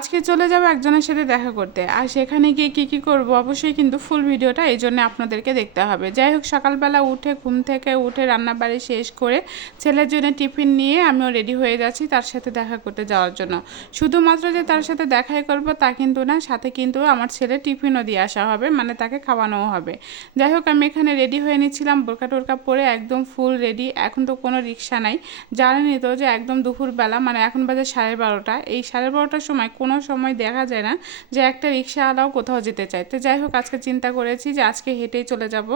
আজকে চলে যাব একজনের সাথে দেখা করতে। আর সেখানে গিয়ে কী কী করব? অবশ্যই কিন্তু ফুল ভিডিওটা এই জন্য আপনাদেরকে দেখতে হবে। যাই হোক, সকালবেলা উঠে, ঘুম থেকে উঠে রান্নাবাড়ি শেষ করে ছেলের জন্য টিফিন নিয়ে আমিও রেডি হয়ে যাচ্ছি তার সাথে দেখা করতে যাওয়ার জন্য। শুধুমাত্র যে তার সাথে দেখাই করব তা কিন্তু না, সাথে কিন্তু আমার ছেলে টিফিনও দিয়ে আসা হবে মানে তাকে খাওয়ানোও হবে। যাই হোক, আমি এখানে রেডি হয়ে নিচ্ছিলাম বোরকা টোরকা পরে একদম ফুল রেডি এখন তো কোনো রিক্সা নাই। জানেনই তো যে একদম দুপুরবেলা মানে এখন বাজে সাড়ে বারোটা। এই সাড়ে বারোটার সময় কোনো সময় দেখা যায় না যে একটা রিক্সাওয়ালাও কোথাও যেতে চায়। তো যাই হোক, আজকে চিন্তা করেছি যে আজকে হেঁটেই চলে যাব।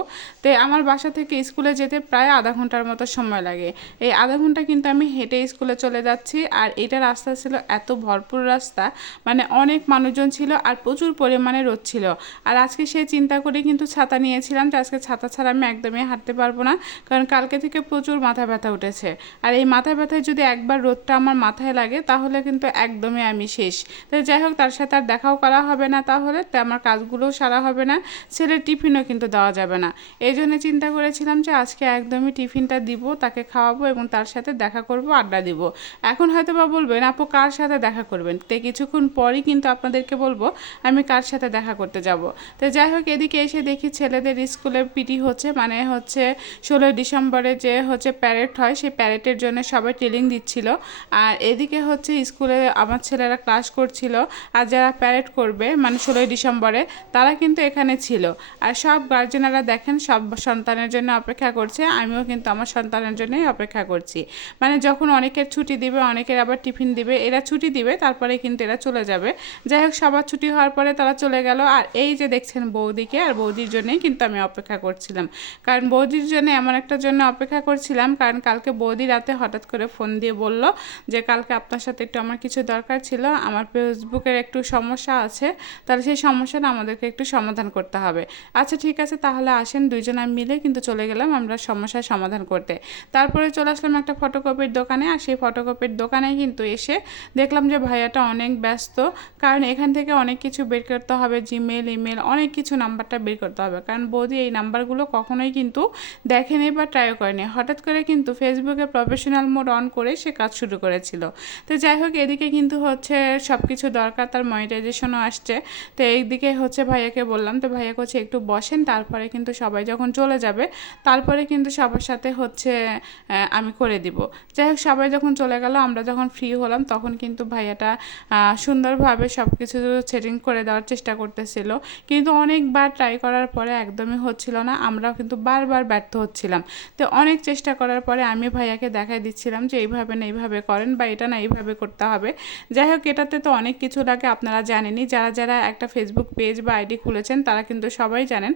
তো আমার বাসা থেকে স্কুলে যেতে প্রায় আধা ঘণ্টার মতো সময় লাগে। এই আধা ঘণ্টা কিন্তু আমি হেঁটে স্কুলে চলে যাচ্ছি আর এটা রাস্তা ছিল এত ভরপুর রাস্তা মানে অনেক মানুষজন ছিল আর প্রচুর পরিমাণে রোদ ছিল। আর আজকে সে চিন্তা করে কিন্তু ছাতা নিয়েছিলাম যে আজকে ছাতা ছাড়া আমি একদমই হাঁটতে পারব না, কারণ কালকে থেকে প্রচুর মাথা ব্যথা উঠেছে। আর এই মাথা ব্যথায় যদি একবার রোদটা আমার মাথায় লাগে, তাহলে কিন্তু একদমই আমি শেষ। তো যাই হোক, তার সাথে আর দেখাও করা হবে না তাহলে, তো আমার কাজগুলোও সারা হবে না, ছেলের টিফিনও কিন্তু দেওয়া যাবে না। এই জন্য চিন্তা করেছিলাম যে আজকে একদমই টিফিনটা দিব, তাকে খাওয়াবো এবং তার সাথে দেখা করব, আড্ডা দিব। এখন হয়তো বা বলবেন, আপু, কার সাথে দেখা করবেন? তো কিছুক্ষণ পরই কিন্তু আপনাদেরকে বলব, আমি কার সাথে দেখা করতে যাব? তো যাই হোক, এদিকে এসে দেখি ছেলেদের স্কুলে পিটি হচ্ছে মানে হচ্ছে ষোলোই ডিসেম্বরে যে হচ্ছে প্যারেড হয়, সেই প্যারেডের জন্য সবাই ট্রেনিং দিচ্ছিল। আর এদিকে হচ্ছে স্কুলে আমার ছেলেরা ক্লাস করছিল আর যারা প্যারেড করবে মানে ষোলোই ডিসেম্বরে, তারা কিন্তু এখানে ছিল। আর সব গার্জেনারা দেখেন, সব সন্তানের জন্য অপেক্ষা করছে, আমিও কিন্তু আমার সন্তানের জন্যই অপেক্ষা করছি। মানে যখন অনেকের ছুটি দিবে, অনেকের আবার টিফিন দিবে, এরা ছুটি দিবে তারপরে কিন্তু এরা চলে যাবে। যাই হোক, সবার ছুটি হওয়ার পরে তারা চলে গেল। আর এই যে দেখছেন বৌদিকে, আর বৌদির জন্যই কিন্তু আমি অপেক্ষা করছিলাম। কারণ বৌদির জন্য এমন একটা জন্য অপেক্ষা করছিলাম, কারণ কালকে বৌদি রাতে হঠাৎ করে ফোন দিয়ে বলল যে, কালকে আপনার সাথে একটু আমার কিছু দরকার ছিল, আমার ফেসবুকের একটু সমস্যা আছে, তাহলে সেই সমস্যাটা আমাদেরকে একটু সমাধান করতে হবে। আচ্ছা ঠিক আছে, তাহলে আসেন দুইজন আমি মিলে কিন্তু চলে গেলাম আমরা সমস্যার সমাধান করতে। তারপরে চলে আসলাম একটা ফটোকপির দোকানে, আর সেই ফটোকপির দোকানে কিন্তু এসে দেখলাম যে ভাইয়াটা অনেক ব্যস্ত, কারণ এখান থেকে অনেক কিছু বের করতে হবে জিমেল ইমেল অনেক কিছু নাম্বারটা বের করতে হবে। কারণ বৌদি এই নাম্বারগুলো কখনোই কিন্তু দেখেনি বা ট্রাইও করেনি। হঠাৎ করে কিন্তু ফেসবুকে প্রফেশনাল মোড অন করে সে কাজ শুরু করেছিল। তো যাই হোক, এদিকে কিন্তু হচ্ছে সব কিছু দরকার, তার মনিটাইজেশনও আসছে। তো এইদিকে হচ্ছে ভাইয়াকে বললাম, তো ভাইয়া হচ্ছে একটু বসেন, তারপরে কিন্তু সবাই যখন চলে যাবে, তারপরে কিন্তু সবার সাথে হচ্ছে আমি করে দিব। যাই হোক, সবাই যখন চলে গেল, আমরা যখন ফ্রি হলাম, তখন কিন্তু ভাইয়াটা সুন্দরভাবে সব কিছু সেটিং করে দেওয়ার চেষ্টা করতেছিল। কিন্তু অনেকবার ট্রাই করার পরে একদমই হচ্ছিল না, আমরাও কিন্তু বারবার ব্যর্থ হচ্ছিলাম। তো অনেক চেষ্টা করার পরে আমি ভাইয়াকে দেখাই দিচ্ছিলাম যে, এইভাবে না এইভাবে করেন বা এটা না এইভাবে করতে হবে। যাই হোক, এটাতে তো অনেক কিছু লাগে আপনারা জানেনই, যারা যারা একটা ফেসবুক পেজ বা আইডি খুলেছেন তারা কিন্তু সবাই জানেন,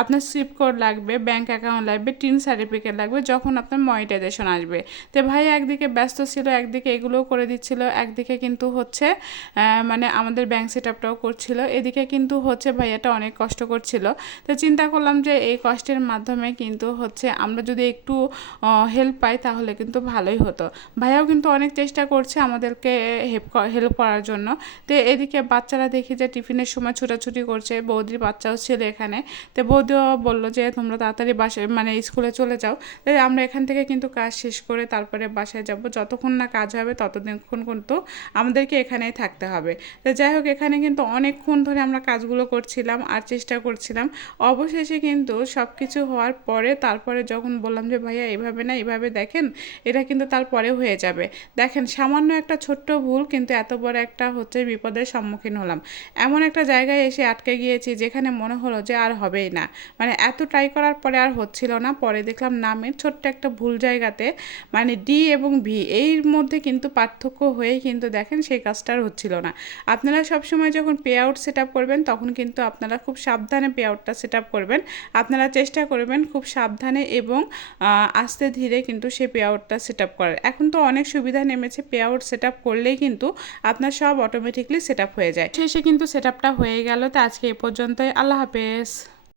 আপনার সুইপ কোড লাগবে ব্যাঙ্ক অ্যাকাউন্ট লাগবে টিন সার্টিফিকেট লাগবে, যখন আপনার মনিটাইজেশন আসবে। তো ভাই একদিকে ব্যস্ত ছিল, একদিকে এগুলোও করে দিচ্ছিল, একদিকে কিন্তু হচ্ছে মানে আমাদের ব্যাঙ্ক সেট আপটাও করছিল, এদিকে কিন্তু হচ্ছে ভাইয়াটা অনেক কষ্ট করছিল। তো চিন্তা করলাম যে এই কষ্টের মাধ্যমে কিন্তু হচ্ছে আমরা যদি একটু হেল্প পাই তাহলে কিন্তু ভালোই হতো। ভাইয়াও কিন্তু অনেক চেষ্টা করছে আমাদেরকে হেল্প হেল্প করার জন্য। তো এদিকে বাচ্চারা দেখি যে টিফিনের সময় ছুটাছুটি করছে, বৌদির বাচ্চাও ছিল এখানে। তো বৌদিও বলল যে, তোমরা তাড়াতাড়ি বাসায় মানে স্কুলে চলে যাও। তাই আমরা এখান থেকে কিন্তু কাজ শেষ করে তারপরে বাসায় যাব। যতক্ষণ না কাজ হবে, ততদিনক্ষণ কিন্তু আমাদেরকে এখানেই থাকতে হবে। তো যাই হোক, এখানে কিন্তু অনেকক্ষণ ধরে আমরা কাজগুলো করছিলাম আর চেষ্টা করছিলাম। অবশেষে কিন্তু সব কিছু হওয়ার পরে তারপরে যখন বললাম যে, ভাইয়া, এভাবে না, এভাবে দেখেন, এটা কিন্তু তারপরে হয়ে যাবে। দেখেন, সামান্য একটা ছোট্ট ভুল কিন্তু এত বড় একটা হচ্ছে বিপদের সম্মুখীন হলাম। এমন একটা জায়গায় এসে আটকে গিয়েছি যেখানে মনে হলো যে আর হবেই না। মানে এত ট্রাই করার পরে আর হচ্ছিল না। পরে দেখলাম নামের ছোট্ট একটা ভুল জায়গাতে মানে ডি এবং ভি এর মধ্যে কিন্তু পার্থক্য হয়েই কিন্তু দেখেন সেই কাজটা আর হচ্ছিল না। আপনারা সবসময় যখন পে আউট সেট আপ করবেন, তখন কিন্তু আপনারা খুব সাবধানে পে আউটটা সেট আপ করবেন। আপনারা চেষ্টা করবেন খুব সাবধানে এবং আস্তে ধীরে কিন্তু সেই পে আউটটা সেট আপ করার। এখন তো অনেক সুবিধা নেমেছে পে আউট সেট আপ করলেই কিন্তু আপনার সব অটোমেটিকলি সেট হয়ে যায়। শেষে কিন্তু সেট হয়ে গেল। তো আজকে এ পর্যন্তই। আল্লাহ হাফেজ।